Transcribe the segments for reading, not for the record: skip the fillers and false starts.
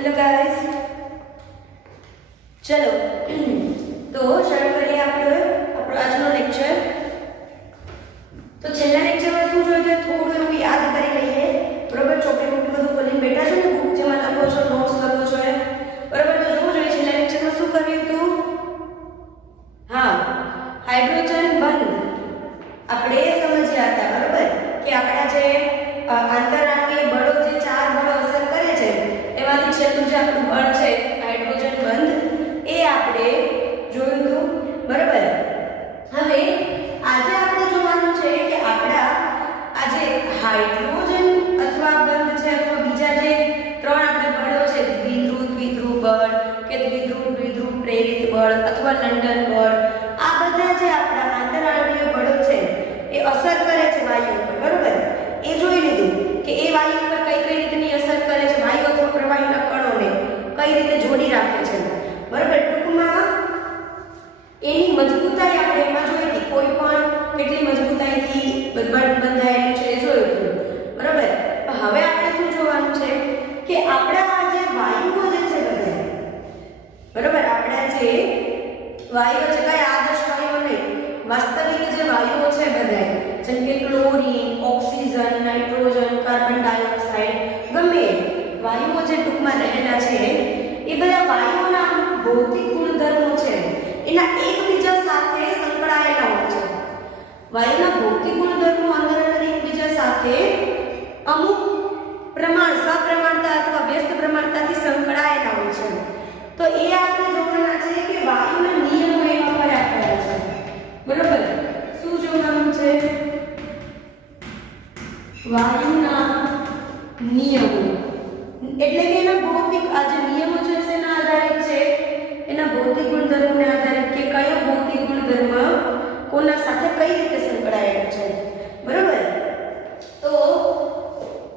Hello guys, चलो तो શરૂ કરીએ આપણો આજનો લેક્ચર। તો છેલ્લા લેક્ચરમાં શું જોયું તો થોડું એવું યાદ કરી લઈએ, બરોબર। ચોપડી મોટી બધું ખોલીને બેઠા છો ને, બુક જેમાં લખો છો, નોટ્સ લખો છો, બરોબર। તો જોવું જોઈએ છેલ્લા લેક્ચરમાં શું કર્યું હતું। હા, હાઇડ્રોજન બંધ આપણે સમજ્યા હતા, બરોબર, કે આપણા જે આંતરરાષ્ટ્રીય બળો જે ચાર બળો અસર કરે છે એમાંથી છેલ્લું જે આપણું બળ છે હાઇડ્રોજન બંધ, એ આપણે જોયું હતું, બરોબર। હવે આજે આપણે જોવાનું છે કે આપણા આ જે હાઇડ્રોજન અથવા બંધ છે અથવા બીજા જે ત્રણ આપણે બળો છે, દ્વિધ્રુવ બળ કે દ્વિધ્રુવ પ્રેરિત બળ અથવા લંડન બળ, આ બધા જે આપણા આંતરરાષ્ટ્રીય બળો છે એ અસર કરે છે વાયુ ઉપર, બરોબર। એ જોઈ લીધું કે એ વાયુ પર કઈ કઈ રીતની અસર કરે છે, વાયુ અથવા પ્રવાહીના કણોને કઈ રીતે જોડી રાખે છે, બરોબર। ટૂંકમાં એની મજબૂતાઈ આપણે એમાં જોઈ હતી, કોઈ પણ કેટલી મજબૂતાઈથી બંધાયેલું છે એ જોયું હતું, બરોબર। હવે આપણે શું જોવાનું છે કે આપણા જે વાયુઓ જે છે બધા, બરોબર, આપણા જે વાયુઓ છે કઈ આદર્શ વાયુઓ નહીં, વાસ્તવિક જે વાયુઓ છે બધા, જેમ કે chlorine, oxygen, nitrogen, carbon dioxide, ગમે વાયુઓ જે ટૂંકમાં રહેલા છે એ બધા વાયુઓના ભૌતિક ગુણધર્મો છે એના એકબીજા સાથે સંકળાયેલા હોય છે। વાયુના ભૌતિક ગુણધર્મો અંદર એકબીજા સાથે અમુક સપ્રમાણતા અથવા વ્યસ્ત પ્રમાણતાથી સંકળાયેલા હોય છે। તો એ આપણે જોવાના છે કે વાયુના નિયમો એમાં કયા કયા છે, બરોબર। શું જોવાનું છે? વાયુના નિયમો, એટલે કે એના ભૌતિક આ જે નિયમો છે એના આધારિત છે, એના ભૌતિક ગુણધર્મોને આધારિત કે કયો ભૌતિક ગુણધર્મ કોના સાથે કઈ રીતે સંકળાયેલો છે, બરોબર। તો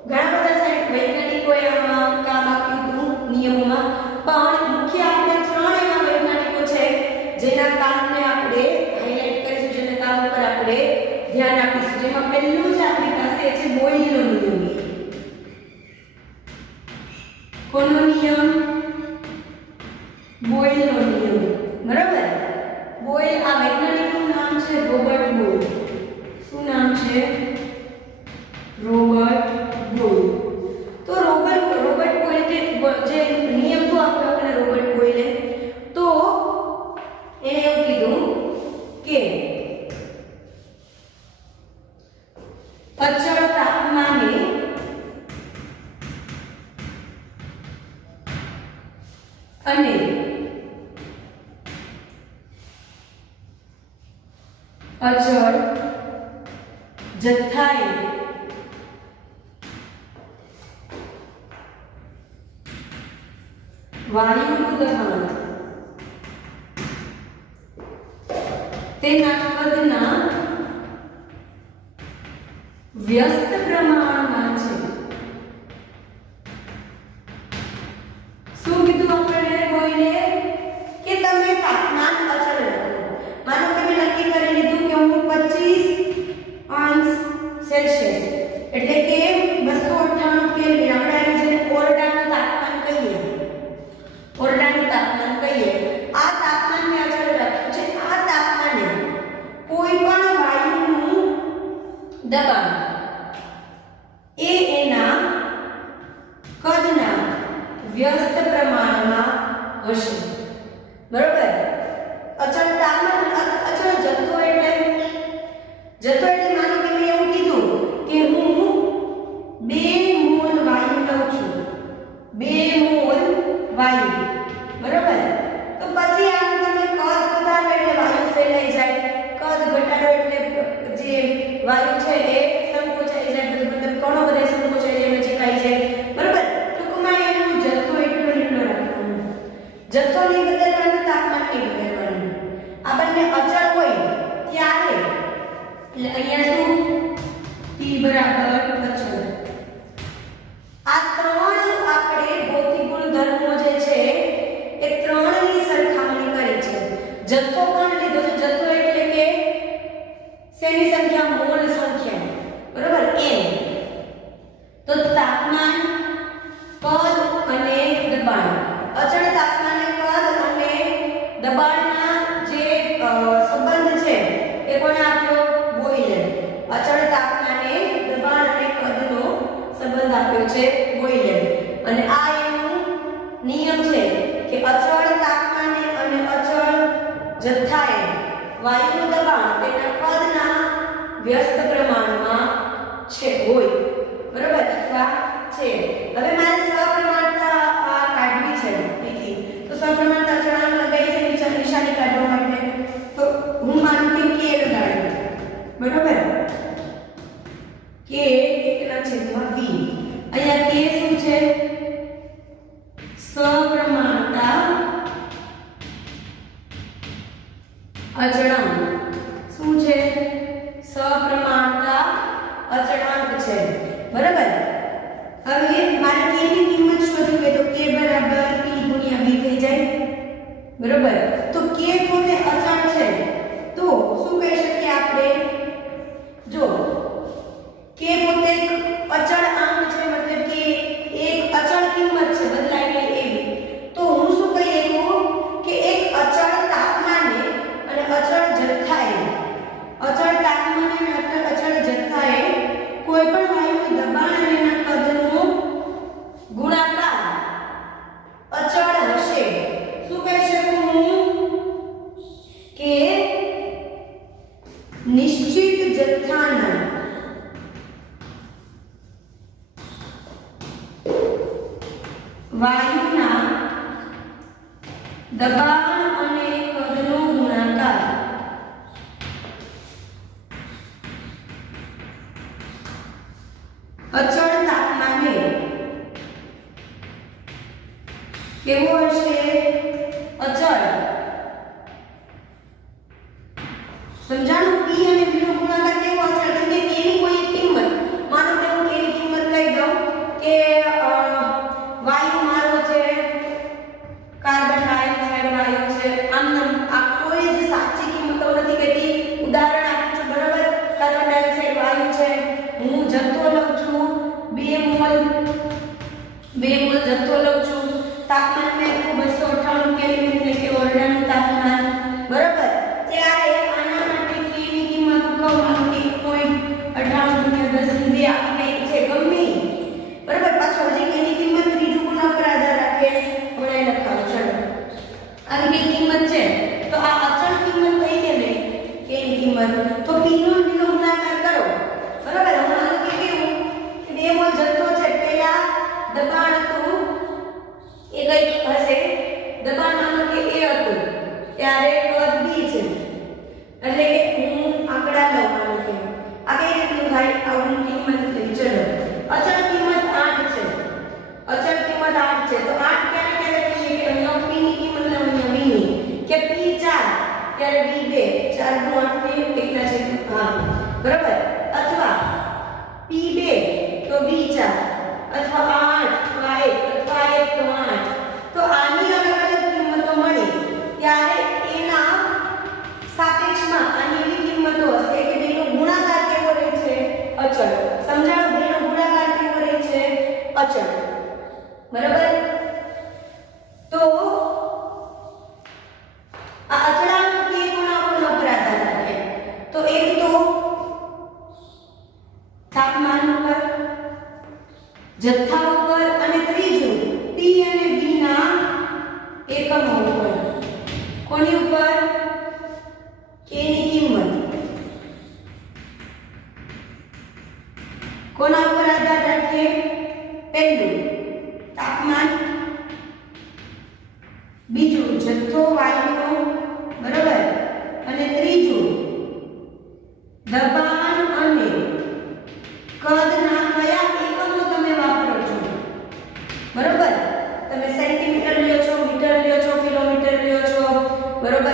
ઘણા બધા વૈજ્ઞાનિકોએ આમાં કામ આપ્યું હતું નિયમોમાં, પણ મુખ્ય આપણે ત્રણ એવા વૈજ્ઞાનિકો છે જેના કામને આપણે હાઇલાઇટ કરીશું, જેના કામ ઉપર આપણે ધ્યાન આપીશું। જેમાં પહેલું જ આપણી પાસે છે બોયલનો નિયમ। કોનો નિયમ? બોયલનો નિયમ, બરાબર। બોયલ, આ વૈજ્ઞાનિકનું નામ છે રોબર્ટ બોયલ। શું નામ છે? Robert Boyle. તો રોબર્ટ બોયલ જે નિયમ તો આપણે રોબર્ટ બોયલે, તો એને એવું કીધું કે અચળ તાપમાને અને અચળ જથ્થાએ વાયુનું દહન તેના કદના વ્યસ્ત પ્રમાણમાં છે। શું કીધું આપણે બોયલે કે તમે તાપમાન અચળ રાખો। માનો કે મેં નક્કી કરી લીધું કે હું 25°C એટલે કે 298 કેલ્વિન, આપણે આને જેને ઓરડાનું તાપમાન કહીએ, ઓરડાનું તાપમાન કહીએ, આ તાપમાનને અચળ રાખ્યું છે। આ તાપમાને કોઈ પણ વાયુનું દબાણ આપ્યો છે બોઈલર, અને આ એનું નિયમ છે કે અચળ તાપમાને અને અચળ જથ્થાએ વાયુનું દબાણ તેના કદના વ્યસ્ત પ્રમાણમાં છે હોય, બરોબર, અથવા છે. હવે મારે સપ્રમાણતા આ કાઢવી છે અહીંથી, તો સપ્રમાણતા અચળાંક લગાવી છે નિશાની કાઢવા માટે. તો હું માનું કે k લગાડું, બરોબર, k 1/v. અહીંયા k શું છે? સપ્રમાણતા અચળાંક. શું છે? સપ્રમાણતા અચળાંક છે, બરાબર. હવે મારે k ની કિંમત શોધવી હોય તો k બરાબર p ગુણ્યા v થઈ જાય, બરાબર. તો k પોતે અચળ છે, તો શું કહી શકીએ આપણે? જો k પોતે એક અચળ અંક છે, મતલબ કે એક અચળ કિંમત છે, બદલાય નહીં એવી, તો હું શું કહી શકું કે એક અચળ તાપમાને અને અચળ જથ્થાએ, અચળ તાપમાને અને અચળ જથ્થાએ કોઈ પણ વાયુનું દબાણ અને એના કદનો ગુણાકાર અચળ હશે. શું કહી શકું હું કે નિશ્ચિત જથ્થાના વાયુના દબાણ અને કદનો ગુણાકાર અચળ તાપમાને કેવો હશે? અચળ. સમજાણું? p અને v નો ગુણાકાર કેવો? અચળ. કેમ કે k ની કોઈ એક કિંમત, માનો કે હું k ની કિંમત લઈ દઉં કે વાયુ મારો છે કાર્બન ડાયોક્સાઇડ વાયુ છે, આમ આ કોઈ જ સાચી કિંમતો નથી કહેતી. ઉદાહરણ આપું છું, બરાબર. કાર્બન ડાયોક્સાઇડ વાયુ છે, હું જથ્થો લઉં છું 2 મોલ જથ્થો લઉં છું, તાપમાન મેં 298 કેલ્વિન એટલે કે ઓરડાનું તાપમાન, બરાબર. ત્યારે આના માટે k ની કિંમત કહું માનો કે 1.98 × 10 આવી કઈ છે, ગમે, બરાબર. પાછો હજી k ની કિંમત ત્રીજું ગુણ પર આધાર રાખે, આપણે લખાવું. ચલો, આવી કઈ કિંમત છે, તો આ અચળ કિંમત થઈ કે નહીં k ની કિંમત, તો p નો v નો ગુણાકાર કરો, બરાબર. હું માનું કે કેવું કે 2 મોલ જથ્થો છે, પહેલા દબાણ હતું એ કઈ હશે, દબાણ માનો કે a હતું, ત્યારે કદ b છે, એટલે કે હું આંકડા લઉં માનો કે આ કઈ રીતનું થાય, આવું કિંમત લઈ. ચલો, અચળ કિંમત 8 છે, અચળ કિંમત 8 છે, તો 8 ક્યારે ક્યારે કહીએ કે અહીંયા p ની કિંમત લઉં, અહીંયા v ની, કે p 4 ત્યારે v 2, 4 × 8 ને 1/5, બરાબર. અથવા p 2 તો v 4, અથવા 8 તો 1 અથવા 1 તો 8. તો આની અલગ અલગ કિંમતો મળે ત્યારે એના સાપેક્ષમાં આની એવી કિંમતો હશે કે બેનો ગુણાકાર કેવો રહે છે? અચળ. સમજાણું? બેનો ગુણાકાર કેવો રહે છે? અચળ, બરાબર. તો આ અચળાંક કે કોના પર આધાર રાખે? તો એક તો તાપમાન ઉપર, જથ્થા ઉપર, અને ત્રીજું p અને v ના એકમો ઉપર. કોની ઉપર? k ની કિંમત. કોના ઉપર આધાર રાખે? પહેલું તાપમાન, બીજું જથ્થો વાયુનો, બરાબર, અને ત્રીજું દબાણ અને કદના કયા એકમો તમે વાપરો છો, બરાબર. તમે સેન્ટીમીટર લ્યો છો, મીટર લ્યો છો, કિલોમીટર લ્યો છો, બરાબર,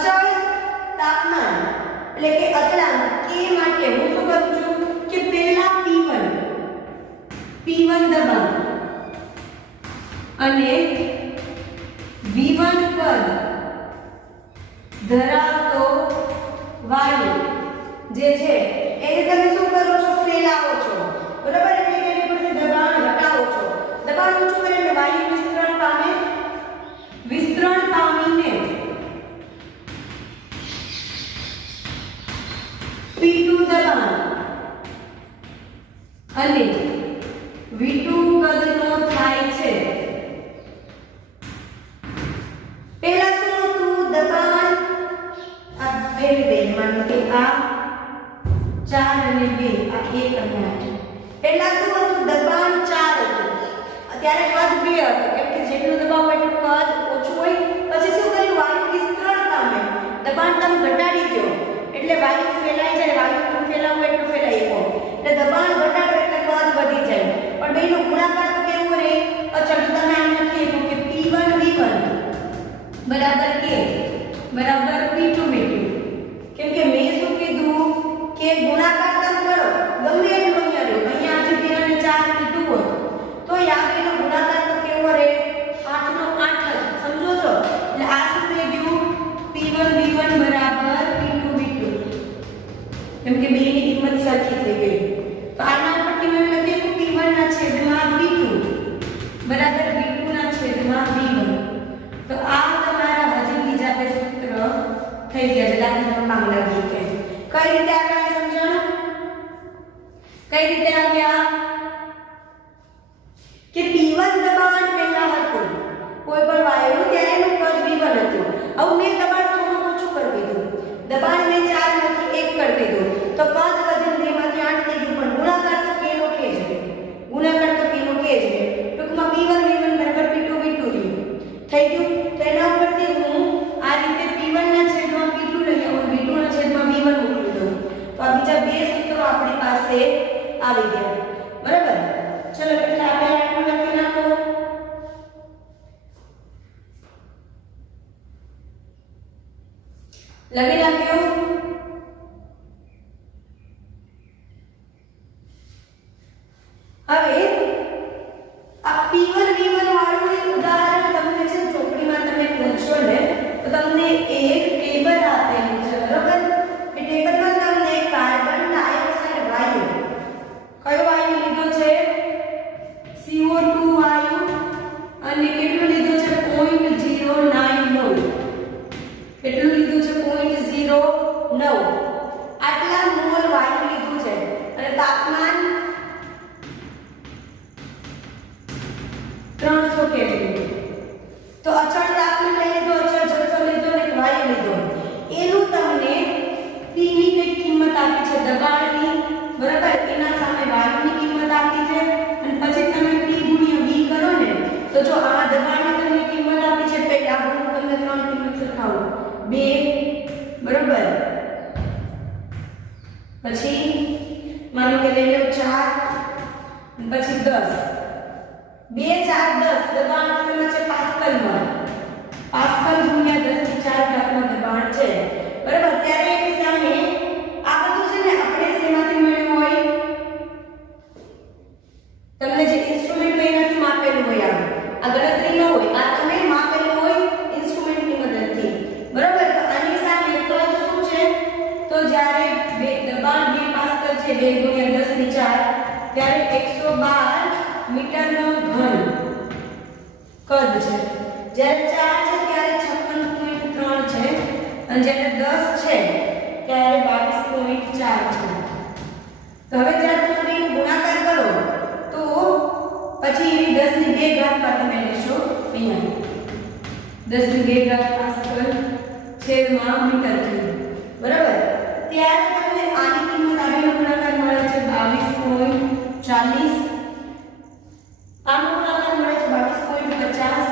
અચળ તાપમાન એટલે કે અચળાંક કે માટે હું શું કરું છું કે પહેલા P1 દબાણ અને V1 પદ ધરાવતો વાયુ જે છે એને તમે શું કરો છો ફેલાવો છો બરાબર એટલે કે એની પર દબાણ હટાવો છો દબાણ ઓછું કરે એટલે વાયુ વિસ્તરણ પામીને P2 દબાણ અને V2 કદનો થાય છે પહેલા શું હતું દબાણ આ બે માનો કે આ 4 અને 2 આ 1 અને 8 પહેલા શું હતું દબાણ 4 હતું અત્યારે કદ 2 હતું કેમ કે જેટલું દબાવ એટલું કદ ઓછું હોય પછી શું કર્યું વાયુ વિસ્તરણ પામે દબાણ તમે ઘટાડી દો એટલે વાયુ ફેલાઈ જાય વાયુ તમે ફેલાવો એટલું ફેલાઈ શકો એટલે દબાણ ઘટાડો એટલે કદ વધી જાય પણ બેનો ગુણાકાર તો કેવો રહે અચળ તમે આમ લખી શકો કે P1 V1 બરાબર કે બરાબર P2 V2 કેમ કે મેં શું કીધું કે ગુણાકાર તમે કરો ગમે એટલું અહીંયા રહ્યો અહીંયા આજે 2 અને 4 લીધું હોય તો યા બેનો ગુણાકાર તો કેવો રહે 8 નો 8 જ સમજો છો એટલે આ શું થઈ ગયું P1 V1 બરાબર P2 V2 કેમ કે બેની કિંમત સરખી થઈ ગઈ તો આના ઉપરથી મેં લખ્યું કે P1 ના છેદમાં V2 બરાબર V2 ના છેદમાં V1 તો આ તમારા હજી બીજા બે સૂત્ર થઈ ગયા છે દાખલા કામ લાગ્યું કે કઈ રીતે આવ્યા સમજણ કઈ રીતે આવ્યા કે P1 દબાણ પહેલા હતું કોઈ પણ વાયુનું ત્યારે એનું કદ V1 હતું હવે મેં દબાણ થોડું ઓછું કરી દીધું દબાણ મેં 4 માંથી 1 કરી દીધું તો કદ વધીને 2 માંથી 8 થઈ ગયું પણ ગુણાકાર તો કેનો કે જ ગુણાકાર તો કેનો કે જ ટૂંકમાં P1 V1 બરાબર P2 V2 થઈ ગયું તો એના ઉપરથી હું આ રીતે P1 ના છેદમાં P2 લઈ આવું V2 ના છેદમાં V1 મૂકી દઉં તો આ બીજા બે સૂત્રો આપણી પાસે આવી ગયા બરાબર ચલો એટલે આપણે આટલું લખી નાખો લખી નાખ્યો હવે આ P1 V1 વાળું એક ઉદાહરણ તમને છે ચોપડીમાં તમે લખશો ને તો તમને એક ટેબલ આપેલું છે બરોબર એ ટેબલમાં તમને કાર્બન ડાયોક્સાઇડ વાયુ કયો વાયુ લીધો છે CO2 વાયુ અને કેટલું લીધું છે 0.09 મોલ કેટલું લીધું છે 0.09 આટલા મોલ વાયુ લીધું છે અને તાપમાન 300 કેલ્વિન તો અચળ તાપમાન લઈ લીધો અચળ જથ્થો લીધો ને વાયુ લીધો એનું તમને P ની કઈ કિંમત આપી છે દબાણની બરાબર એના સામે વાયુની કિંમત આપી છે અને પછી તમે P ગુણ્યા V કરો ને તો જો આ દબાણની તમને કિંમત આપી છે પહેલા હું તમને ત્રણ કિંમત સરખાવું 2 બરાબર પછી માનો કે લઈ લો 4 પછી 10 2 4 10 દબાણ આપેલું છે પાસ્કલમાં પાસ્કલ ગુણ્યા 10 ની 4 ઘાતમાં દબાણ છે બરાબર ત્યારે એની સામે આ બધું છે ને આપણે શેમાંથી મળ્યું હોય તમને જે ઇન્સ્ટ્રુમેન્ટ હોય એનાથી માપેલું હોય આ ગણતરી ન હોય આ તમે માપેલું હોય ઇન્સ્ટ્રુમેન્ટની મદદથી બરાબર તો આની સામે પદ શું છે તો જ્યારે દબાણ 2 પાસ્કલ છે 2 ગુણ્યા 10 ની 4 ત્યારે 112 મીટરનો ઘન કદ છે જ્યારે 4 છે ત્યારે 56.3 છે અને જ્યારે 10 છે ત્યારે 22.4 છે તો હવે જ્યારે તમે એનો ગુણાકાર કરો તો પછી એની 10 ની 2 ઘાત પર તમે લેશો અહીંયા 10 ની 2 ઘાત પાસ્કલ છેદમાં મીટર થયું બરાબર ત્યારે તમને આની કિંમત આનો ગુણાકાર મળે છે 22.40 આનો ગુણાકાર મળે છે 22.50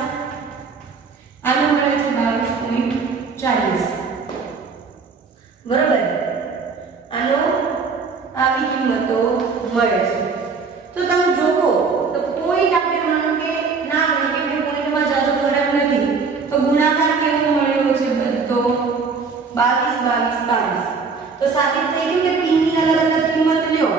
આનો મળે છે 22.40 બરાબર આનો આવી કિંમતો મળે છે તો તમે જોવો તો પોઈન્ટ આપણે માનો કે ના મળે કે પોઈન્ટમાં જાજો ફરક નથી તો ગુણાકાર કેવો મળ્યો છે બધો તો સાબિત થઈ ગયું કે p ની અલગ અલગ કિંમત લ્યો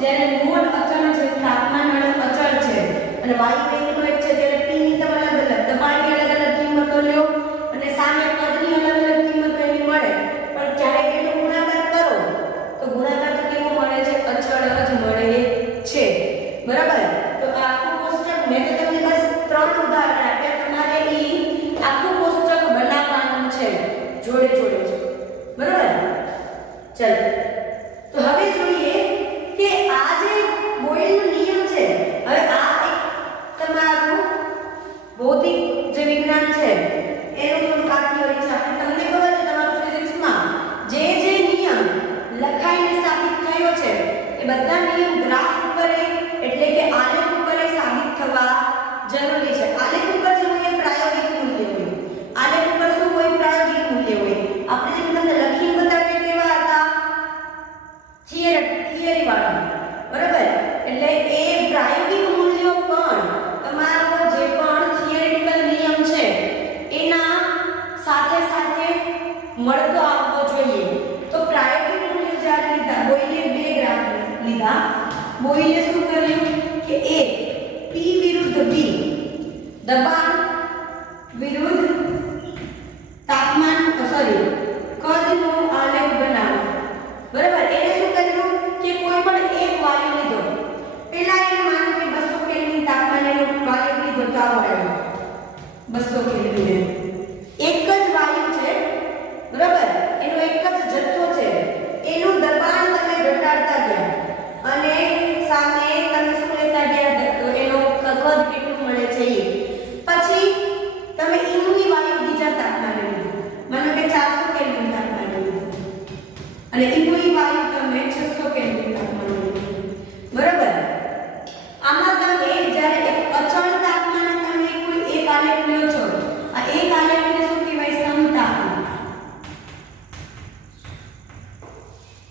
જ્યારે મોલ અચળ છે તાપમાન અચળ છે અને વાયુ વેગનો એક છે ત્યારે p ની તમે અલગ અલગ દબાણની અલગ અલગ કિંમતો લ્યો અને સામે કદની અલગ અલગ કિંમતો એની મળે પણ જ્યારે એનો ગુણાકાર કરો તો ગુણાકાર તો કેવો મળે છે અચળ જ મળે છે બરાબર તો આ આખું કોષ્ટક મેં તો તમને બસ 3 ઉદાહરણ આપ્યા તમારે ઈ આખું કોષ્ટક બનાવવાનું છે જોડે જોડે બરાબર ચલો તો હવે જોઈએ કે આ જે બોયલનો નિયમ છે હવે આ એક તમારું ભૌતિક જે વિજ્ઞાન છે એનું થોડું આ થિયરી છે આપણે તમને ખબર છે તમારું ફિઝિક્સમાં જે જે નિયમ લખાઈને સાબિત થયો છે એ બધા નિયમ ગ્રાફ ઉપર એટલે કે આલેખ ઉપર સાબિત થવા જરૂરી છે આલેખ ઉપર જે હોય પ્રાયોગિક મૂલ્ય હોય આલેખ ઉપર શું હોય પ્રાયોગિક મૂલ્ય હોય આપણે જે તમને લખીને બતાવીએ કેવા હતા થિયરી વાળા બરાબર એટલે એ પ્રાયોગિક મૂલ્યો પણ તમારો જે પણ થિયરિટિકલ નિયમ છે એના સાથે સાથે મળતો આવવો જોઈએ તો પ્રાયોગિક મૂલ્ય જ્યારે લીધા બોયલે બે ગ્રાફ લીધા બોયલે શું કર્યું કે એ p વિરુદ્ધ v દબાણ વિરુદ્ધ તાપમાન સોરી કદનો આલેખ બનાવ્યો બરાબર એને શું કર્યું કે કોઈ પણ એક વાયુ લીધો પહેલા એને માનો કે 200 કેલ્વિન તાપમાને એનો વાયુ લીધો તો આવો આવ્યો 200 કેલ્વિન એક જ વાયુ છે બરાબર એનો એક જ જથ્થો છે એનું દબાણ તમે ઘટાડતા ગયા અને સામે તમે શું લેતા ગયા એનો કદ કેટલું મળે છે એ પછી તમે ઈનુની વાયુ બીજા તાપમાને લીધું માનો કે 400 કેલ્વિન તાપમાને લીધું અને ઈનુની વાયુ તમે 600 કેલ્વિન તાપમાને લીધું બરાબર આમાં તમે જ્યારે એક અચળ તાપમાને તમે કોઈ એક આલેખ લ્યો છો આ એક આલેખને શું કહેવાય સમતાપી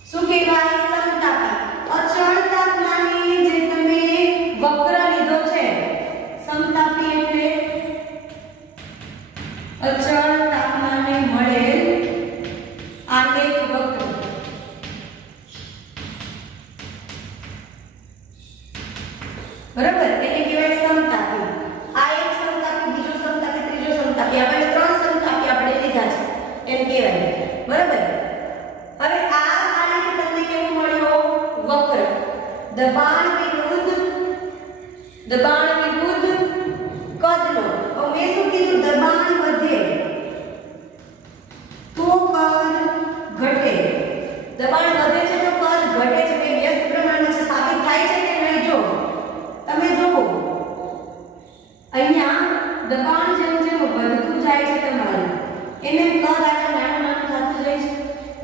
શું કહેવાય સમતાપી અચળ તાપમાને જે તમે વક્ર લીધો છે સમતાપી એટલે અચળ તાપમાને મળેલ આલેખ વક્ર બરાબર એટલે કહેવાય સમતાપી આ એક સમતાપી બીજો સમતાપી ત્રીજો સમતાપી આપણે 3 સમતાપી આપણે લીધા છે એમ કહેવાય બરાબર હવે આ આલેખ તમને કેવો મળ્યો વક્ર દબાણ વિરુદ્ધ કદનો હવે મેં શું કીધું દબાણ વધે તો કદ ઘટે દબાણ વધે છે તો કદ ઘટે છે કે વ્યસ્ત પ્રમાણમાં છે સાબિત થાય છે કે નહીં જો તમે જુઓ અહીંયા દબાણ જેમ જેમ વધતું જાય છે તમારું એને કદ આગળ નાનું નાનું થતું જાય છે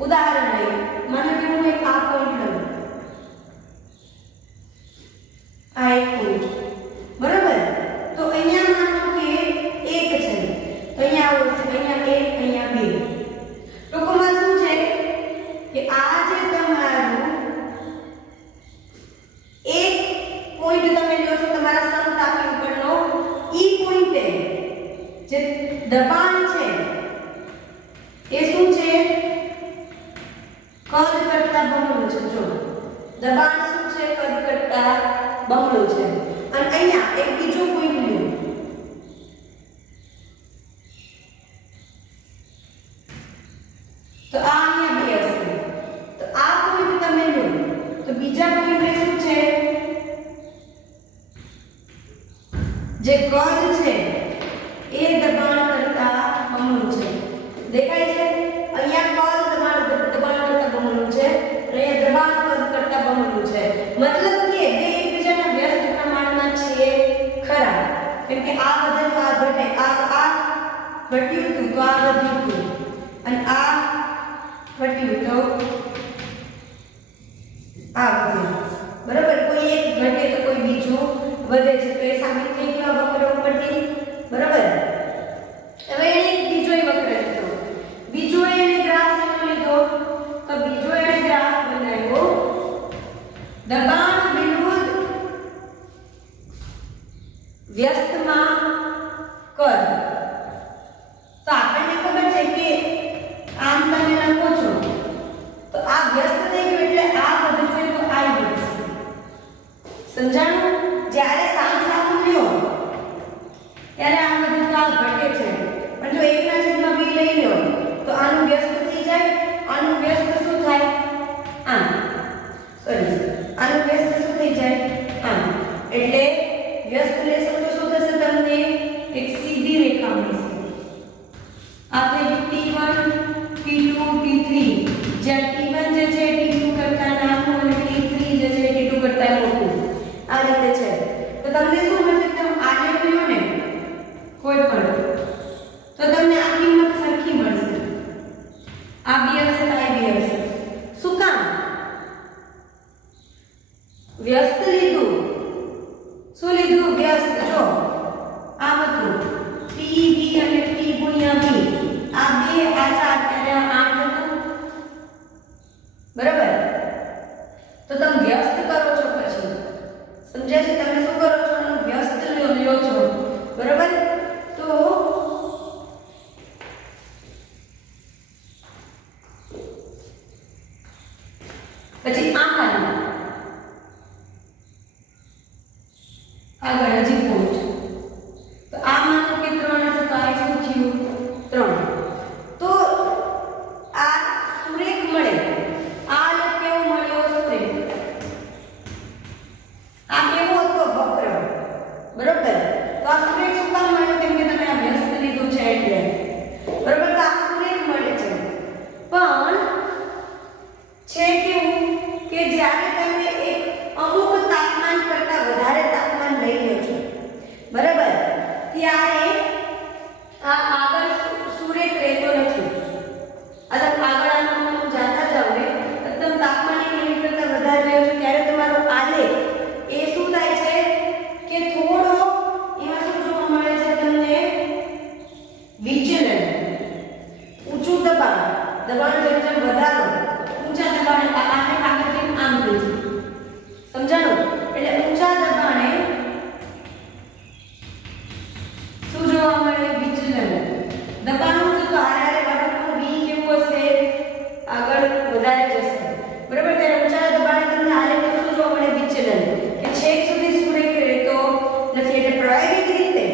ઉદાહરણ લઈએ માનો કે હું એક આ પોઈન્ટ લઉં આ એક પોઈન્ટ બરાબર તો અહીંયા માનો કે 1 છે તો અહીંયા આવો છે અહીંયા 1 અહીંયા 2 ટૂંકમાં શું છે કે આ જે તમારું એક પોઈન્ટ તમે લ્યો છો તમારા સમતાપી ઉપરનો ઈ પોઈન્ટે જે દબાણ છે એ શું છે કદ કરતા બમણું છે જો દબાણ શું છે કદ કરતા બમણું છે અને અહીંયા એક બીજો પોઈન્ટ લ્યો તો આ અહીંયા 2 હશે તો આ પોઈન્ટ તમે લો તો બીજા પોઈન્ટે શું છે જે કદ છે એ દબાણ કરતા બમણું છે દેખાય છે અહીંયા કદ દબાણ કરતા બમણું છે અને અહીંયા દબાણ કદ કરતા બમણું છે મતલબ કે બે એકબીજાના વ્યસ્ત પ્રમાણમાં છે ખરા કેમ કે આ વધે તો આ ઘટે આ ઘટ્યું હતું તો આ વધ્યું હતું અને આ ઘટ્યું તો આ વધ્યું બરાબર કોઈ એક ઘટે તો કોઈ બીજું વધે છે તો એ સાબિત થઈ ગયું આ વક્ર ઉપરથી બરાબર હવે એને બીજો વક્ર લીધો બીજો એને ગ્રાફ લીધો તો બીજો એને ગ્રાફ બનાવ્યો દબાણ વિરુદ્ધ વ્યસ્તમાં કદ તો આપણને ખબર છે કે આમ તમે લખો આ બી હશે તો આ બી હશે. શું કામ? વ્યસ્ત લીધું. શું લીધું? વ્યસ્ત. જો આ હતું ટી બી અને ટી ગુણ્યા બી. આ 2 આ 4 ત્યારે 8 હતું. બરાબર? તો તમે વ્યસ્ત કરો છો પછી. સમજાય છે? તમે શું કરો છો? એનું વ્યસ્ત લ્યો છો. બરાબર? તો પછી આ ખાલી આગળ હજી પોઈન્ટ. તો આ માનો કે 3 હશે તો આ શું થયું? 3. તો આ સુરેખ મળે. આ ને કેવો મળ્યો? સુરેખ. આ કેવો હતો? વક્ર. બરોબર? તો આ સુરેખ શું કામ મળ્યો? કેમ કે તમે આ વ્યસ્ત લીધું છે એટલે. બરોબર? તો આ સુરેખ મળે છે. પણ છે કેવું કે જ્યારે તમે એક અમુક તાપમાન કરતા વધારે તાપમાન લઈ લો છો, બરાબર, ત્યારે આ આગળ સુરેખ રહેતો નથી. આગળ આનું જાતા જાવ ને એકદમ તાપમાન એક કરતા વધારે લો છો ત્યારે તમારો આલેખ એ શું થાય છે કે થોડો એમાં શું જોવા મળે છે તમને? વિચલન. ઊંચું દબાણ જેમ જેમ વધારો ઊંચા દબાણે આને આગળ જેમ આમ થઈ જાય. સમજાણું? એટલે ઊંચા દબાણે શું જોવા મળે? વિચલન. દબાણ ઊંચું તો હારે વાળું વી કેવું હશે? આગળ વધારે જશે. બરાબર? ત્યારે ઊંચા દબાણે તમને હારે શું જોવા મળે? વિચલન. કે છેક સુધી સુરેખ રહેતો નથી. એટલે પ્રાયોગિક રીતે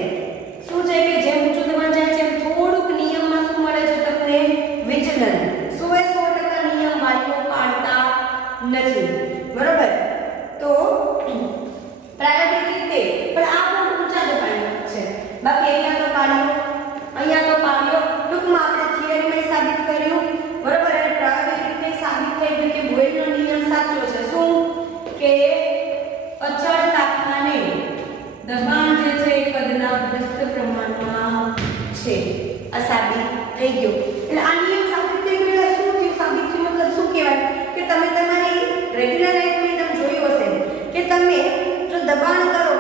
શું છે કે જેમ ઊંચું દબાણ જાય છે એમ થોડુંક નિયમમાં શું મળે છે તમને? વિચલન. 100% નિયમ વાયુઓ પાડતા નથી. બરોબર? તો પ્રાયોગિક રીતે પણ આ બહુ ઊંચા દબાણ છે. બાકી અહીંયા તો પાડ્યો ટૂંકમાં આપણે થિયરીમાં સાબિત કર્યું. બરોબર? અને પ્રાયોગિક રીતે સાબિત થઈ ગયું કે બોયલનો નિયમ સાચો છે. શું? કે અચળ તાપમાને દબાણ જે છે એ કદના વ્યસ્ત પ્રમાણમાં છે. આ સાબિત થઈ ગયું. એટલે આ નિયમ સાબિત થઈ ગયો. શું થયું? સાબિત થયું મતલબ શું કહેવાય? કે તમે તમારી રેગ્યુલર લાઈફમાં તમે જોયું હશે કે તમે જો દબાણ કરો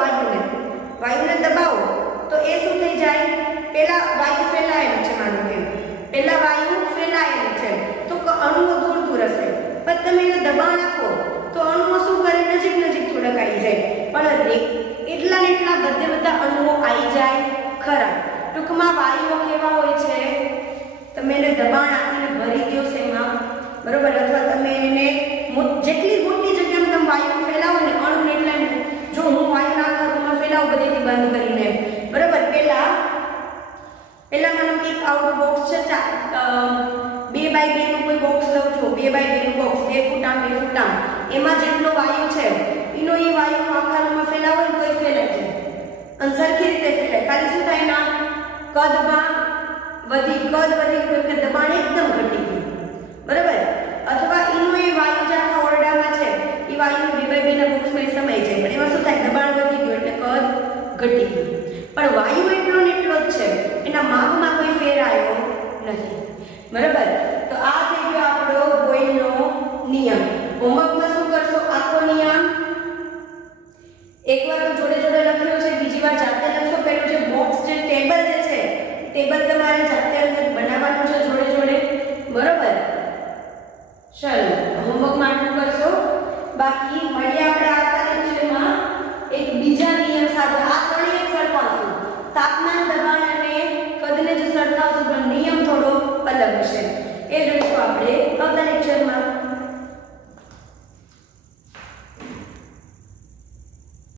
વાયુને દબાવો તો એ શું થઈ જાય? પહેલા વાયુ ફેલાયેલું છે, માનો કે પહેલા વાયુ ફેલાયેલું છે તો અણુઓ દૂર દૂર હશે. પણ તમે એને દબાણ આપો તો અણુઓ શું કરે? નજીક થોડાક આવી જાય. પણ એટલા ને એટલા બધા અણુઓ આવી જાય ખરા. ટૂંકમાં વાયુઓ કેવા હોય છે? તમે એને દબાણ આપીને ભરી દો શેમાં? બરોબર? અથવા તમે એને જેટલી મોટી જગ્યામાં તમે વાયુ ફેલાવો ને અણુ એટલા, જો હું વાયુ આખા રૂમમાં ફેલાવું બધેથી બંધ કરીને, બરોબર, પહેલા માનો કે એક આવડું બોક્સ છે 2x2 નું કોઈ બોક્સ લઉં છું, 2x2 નું બોક્સ 2 ફૂટ આમ એમાં જેટલો વાયુ છે એનો એ વાયુ આખા રૂમમાં ફેલાવો ને કોઈ ફેલાય છે અને સરખી રીતે ફેલાય. ખાલી શું થાય? ના કદ વધી ગયું કે દબાણ એકદમ ઘટી ગયું.